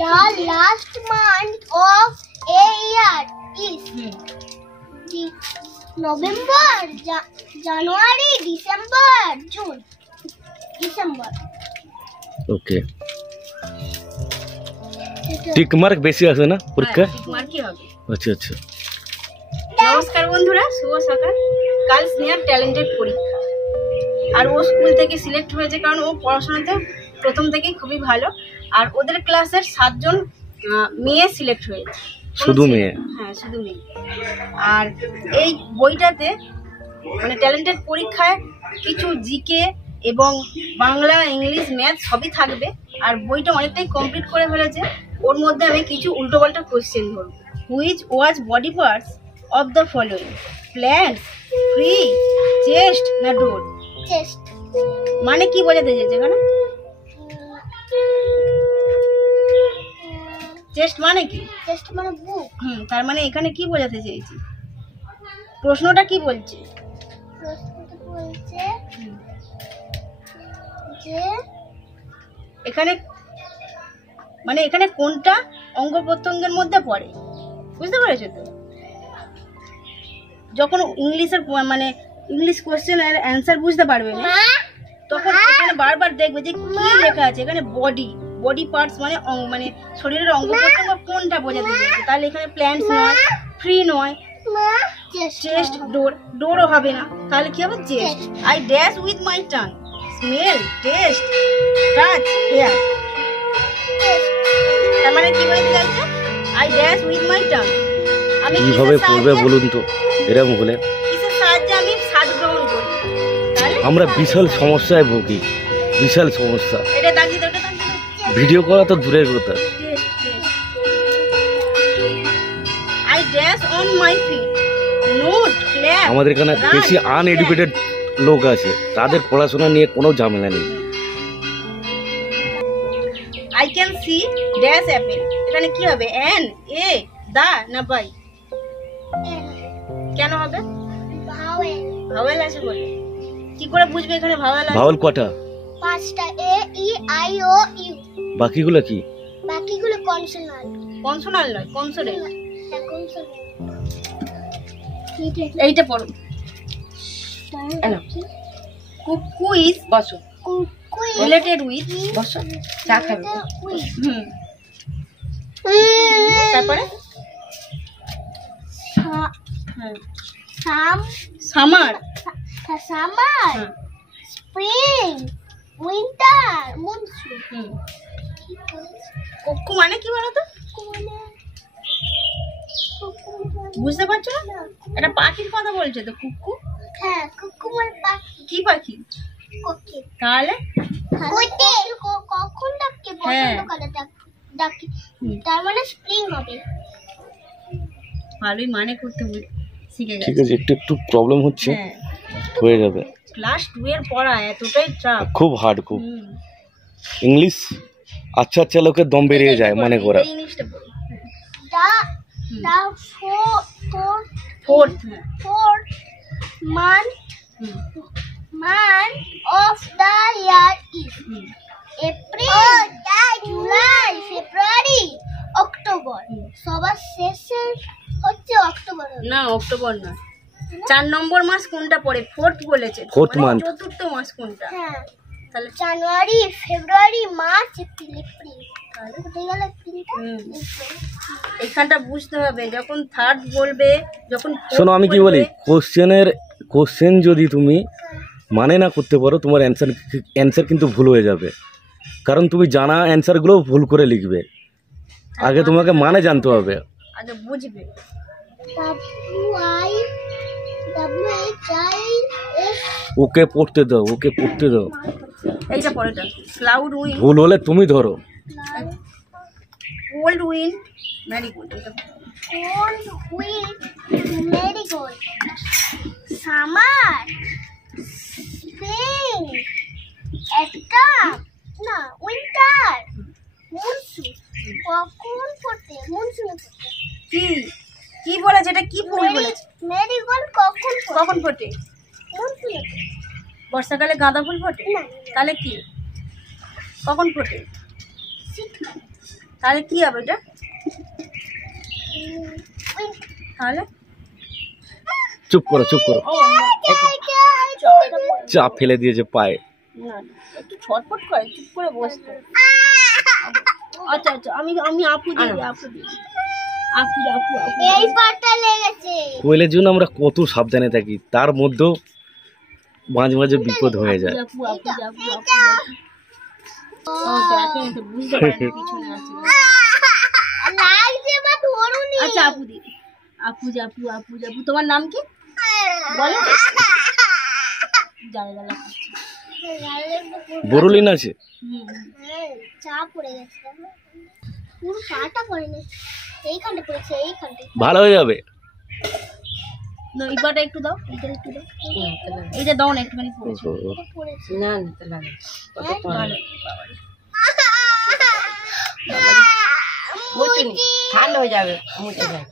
The last month of a year is November, January, December, June. December. Okay. Tick mark বেশি আছে না পরীক্ষা? Tick মার্কই হবে। আচ্ছা আচ্ছা। নমস্কার বন্ধুরা, শুভ সকাল। কাল স্নেহার ট্যালেন্টেড পরীক্ষা, আর ও স্কুল থেকে সিলেক্ট হয়েছে কারণ ও পড়াশোনাতে প্রথম থেকেই খুবই ভালো। আর ওদের ক্লাসের 7 জন মেয়ে সিলেক্ট হয়েছে। শুধু মেয়ে? হ্যাঁ, শুধু মেয়ে। আর এই বইটাতে মানে ট্যালেন্টেড পরীক্ষায় কিছু জিকে এবং বাংলা, ইংলিশ, ম্যাথ সবই থাকবে। আর বইটা অনেকটাই কমপ্লিট করে ফেলেছে। ওর মধ্যে আমি কিছু উল্টোপাল্টা কোয়েশ্চেন ধরবো। Which was body parts of the following? Plants, free, chest না ডোর? Chest. মানে কি বোঝাতে চাইছে এখানে? চেস্ট মানে কি? Chest মানে বুক। তার মানে এখানে কি বোঝাতে চাইছি? প্রশ্নটা কি বলছে? প্রশ্নটা বলছে যে এখানে মানে এখানে কোনটা অঙ্গ প্রত্যঙ্গের মধ্যে পড়ে, বুঝতে পেরেছো তো? যখন ইংলিশের মানে ইংলিশ কোশ্চেনের অ্যান্সার বুঝতে পারবে না, তখন এখানে বারবার দেখবে যে কি লেখা আছে। এখানে বডি পার্টস মানে মানে শরীরের অঙ্গ প্রত্যঙ্গ কোনটা বোঝাতে চাইছে। তাহলে এখানে প্ল্যান্টস নয়, ফ্রি নয়, চেস্ট, ডোরও হবে না। তাহলে কি হবে? Chest. I dash with my tongue, smell, taste, touch, hear. তার মানে কি বলতে চাইছে? I dash with my tongue. আমি কিভাবে পড়বে বলুন তো এরকম হলে? কিসের সাহায্যে আমি স্বাদ গ্রহণ করি? তাহলে আমরা বিশাল সমস্যায় ভুগি, বিশাল সমস্যা। এটা দাগি দাও, এটা দাগি দাও। ভিডিও করা তো দূরের কথা। I dash on my feet, note, clap. আমাদের এখানে বেশি আনএডুকেটেড লোক আছে, তাদের পড়াশোনা নিয়ে কোনো ঝামেলা নেই। I can see dash Apple. এখানে কি হবে? এন, এ, দা না বাই? কেন হবে? ভাওয়েল। ভাওয়েল আছে বলে। কি করে বুঝবে এখানে ভাওয়েল আছে? ভাওয়াল কটা? 5টা A E I O U। বাকিগুলো কি? বাকিগুলো কনসোনান্ট। কনসোনাল নয়, কনসোনেন্ট। কনসোনেন্ট। এইটা পড়ো। কুকু ইজ, বসো, রিলেটেড উইথ, বসো, চা খাবে। তারপরে summer, summer, spring, winter, monsoon. কুকু মানে কি বলো তো? বুঝতে পারছো না? এটা পাখির কথা বলছে তো, কুকু। হ্যাঁ, কুকু মানে পাখি। কি পাখি? কোকিল। তাহলে কখন ডাকে? বসন্তকালে ডাকে। তার মানে স্প্রিং হবে। ভালোই মানে করতে শিখে গেছে। ঠিক আছে, একটু প্রবলেম হচ্ছে, হ্যাঁ, হয়ে যাবে। ক্লাস 2 এর পড়া এতটাই চাপ, খুব হার্ড, খুব। ইংলিশ আচ্ছা আচ্ছা লোকের দম বেরিয়ে যায় মানে করা। ইংলিশটা পড়ো। The fourth month of the year is April, July, February, October. সবার শেষে হচ্ছে অক্টোবর। না, অক্টোবর না। 4 নম্বর মাস কোনটা পড়ে? ফোর্থ বলেছে। Fourth month। চতুর্থ মাস কোনটা? হ্যাঁ, তাহলে জানুয়ারি, ফেব্রুয়ারি, মার্চ, এপ্রিল। তাহলে কোথায় গেল এপ্রিলটা? এইখানটা বুঝতে হবে। যখন থার্ড বলবে, যখন শোনো আমি কি বলি, কোশ্চেন যদি তুমি মানে না করতে পারো, তোমার অ্যান্সার কিন্তু ভুল হয়ে যাবে। কারণ তুমি জানা অ্যান্সারগুলো ভুল করে লিখবে। আগে তোমাকে মানে জানতে হবে, আগে বুঝবে। ওকে পড়তে দাও, ওকে পড়তে দাও। এইটা পরেটা ক্লাউড উইন্ড। ভুল হলে তুমি ধরো। Cold wind, Marigold. এটা Cold wind, marigold, summer, spring, autumn, না winter, monsoon. কখন ফোটে? মনসুনে ফোটে। কি বলেছে এটা? কি ফুল বলেছে? মেরিগোল্ড কখন ফোটে? কখন ফোটে? মনসুনে ফোটে। বর্ষাকালে গাঁদা ফুল ফোটে? না। তাহলে কি কখন ফোটে? তাহলে কি হবে এটা? তাহলে চুপ করো চুপ করো, চা ফেলে দিয়েছে পায়ে। না একটু ছটফট করে, চুপ করে বসতে। আচ্ছা আচ্ছা, আমি আমি আপু দিই, আপু দিই, আপু আপু আপু। এই পাটা লেগেছে। কোয়েলের জন্য আমরা কত সাবধানে থাকি, তার মধ্যেও মাঝে মাঝে বিপদ হয়ে যায়। আপু আপু আপু আপু। ও দেখেন তো, বুঝতে পারেন পিছনে আছে। লাগছে বা ধরুনি। আচ্ছা আপু দিই, আপু আপু আপু আপু। তোমার নাম কি বলো? জালা জালা করছে। বরুলিন আছে। চা পড়ে গেছে, পুরো চাটা পড়েনি, এইখানটা পড়েছে, এইখানটা। ভালো হয়ে যাবে। না এইবারটা একটু দাও, এইটা একটু দাও, এইটা দাও না একটুখানি পড়েছে। পড়েছে না না তো লাগে ভালো। মুচুনি ঠান্ডা হয়ে যাবে, মুচে যাবে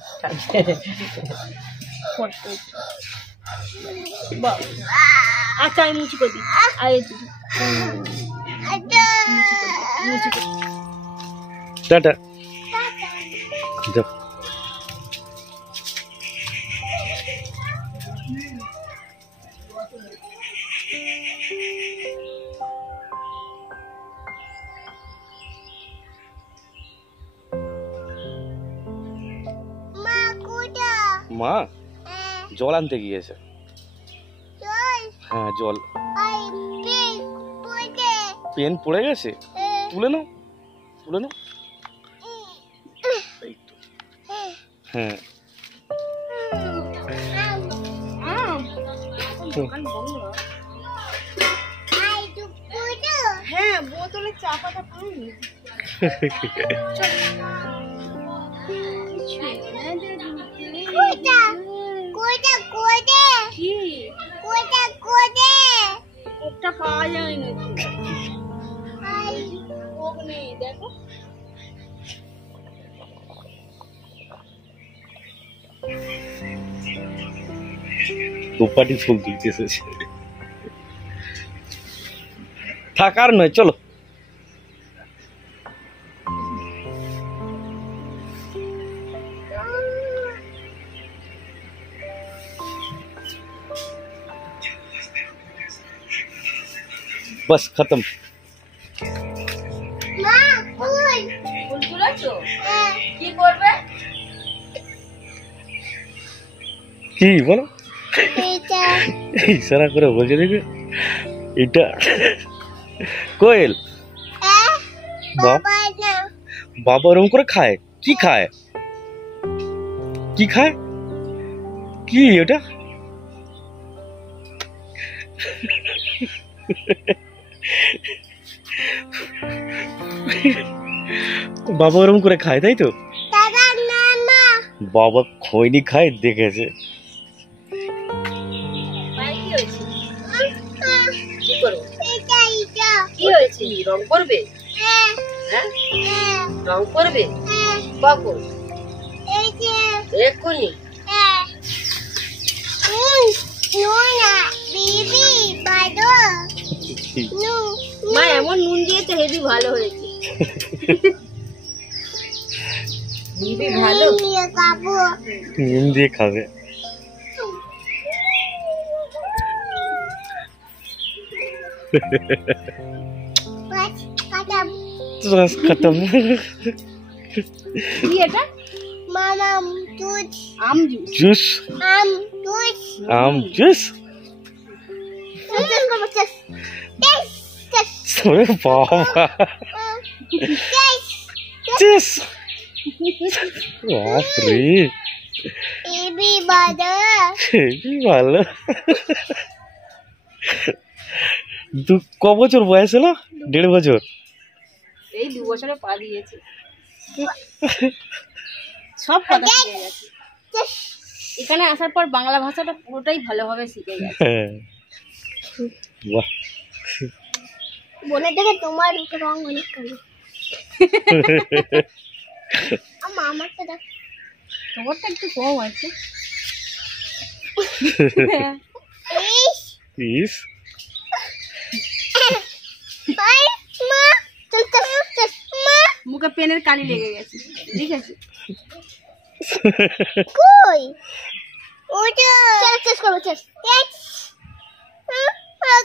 পড়তে বাহ। আচ্ছা আমি মুছি করে দিই। আর এই দুটো মুছি করে দিই। টাটা যাও। মা কোটা মা জল আনতে গিয়েছে। চল হ্যাঁ জল। আই পিক পড়ে পেন পড়ে গেছে, তুলে নাও তুলে নাও। এই তো। হ্যাঁ দোকান বন্ধ। আই টু পড়ে হ্যাঁ বোতলে চা পাতা পাইনি। কোটা কোটা কোটে কি কোটা কোটে ওটা পাওয়া যায় না। আই ওক নেই দেখো। দুপাটি ফুল তুলতে এসেছে। থাকার নয়, চলো। बस खत्म। মা ফুল ফুল তুলেছো? কি করবে? কি বলো? এটা ইশারা করে বলছে দেখে এটা কোয়েল। বাবা না বাবা ওরকম করে খায়? কি খায়? কি খায়? কি ওটা? বাবা ওরকম করে খায় তাই তো? দাদা না মা বাবা খৈনি খায় দেখেছে। মায়ের কি হয়েছে? কি করবে? এটা এটা কি হয়েছে? রং করবে? হ্যাঁ রং করবে কখন? এই যে এক্ষুনি? নুনা বিবি বাদো নু মা এমন নুন দিয়েছে হেবি ভালো হয়েছে। দিবি ভালো? নিয়ে খাবো নিম দিয়ে খাবে। বাস কাটা रस खत्म। কি এটা? মামা দুধ আম জুস। जूस আম দুধ आम जूस। अरे बाबा जूस बाप रे বেবি বাদো কি ভালো। দু ক বছর বয়স হলো? 1.5 বছর। এই 2 বছরে পা দিয়েছে, সব কথা শিখে গেছে। এখানে আসার পর বাংলা ভাষাটা পুরোটাই ভালোভাবে শিখে গেছে। হ্যাঁ বাহ। বলে দেখে তোমার রং অনেক কালো। আমারটা দেখ তোমারটা একটু কম আছে। ইস মা চল চল চল মা মুখে পেনের কালি লেগে গেছে, ঠিক আছে? কই ওটা চেস করব চেস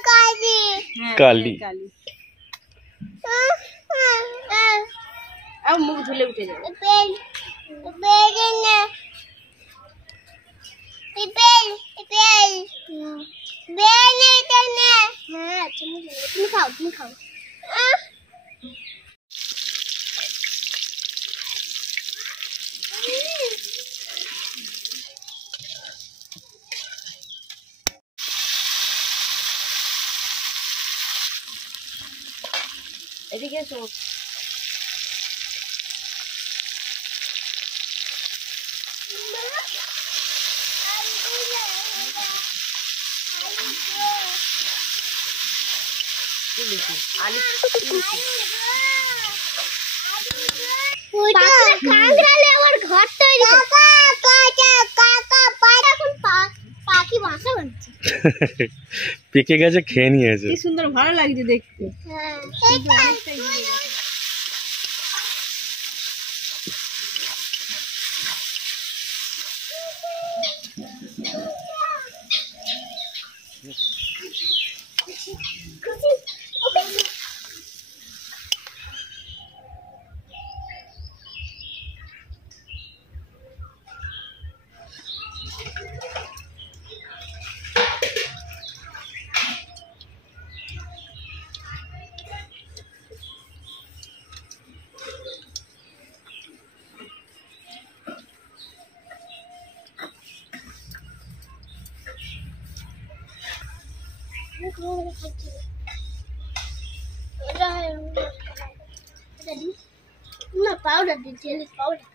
কালি হ্যাঁ, কালি। কালি। আর মুখ ধুলে উঠে যাবে। পেন পেন না পেন পেন পেন এটা না হ্যাঁ তুমি খাও তুমি খাও এদিকে এসো। কি লিখি? আলু কাঁকড়ালে আমার ঘর তৈরি কাকা এখন পাখি বাসা বানাচ্ছে পেকে গেছে, খেয়ে নিয়েছে। কি সুন্দর ভালো লাগছে দেখতে। হ্যাঁ অনেকটাই হয়ে গেছে। না পাউডার দিচ্ছি পাউডার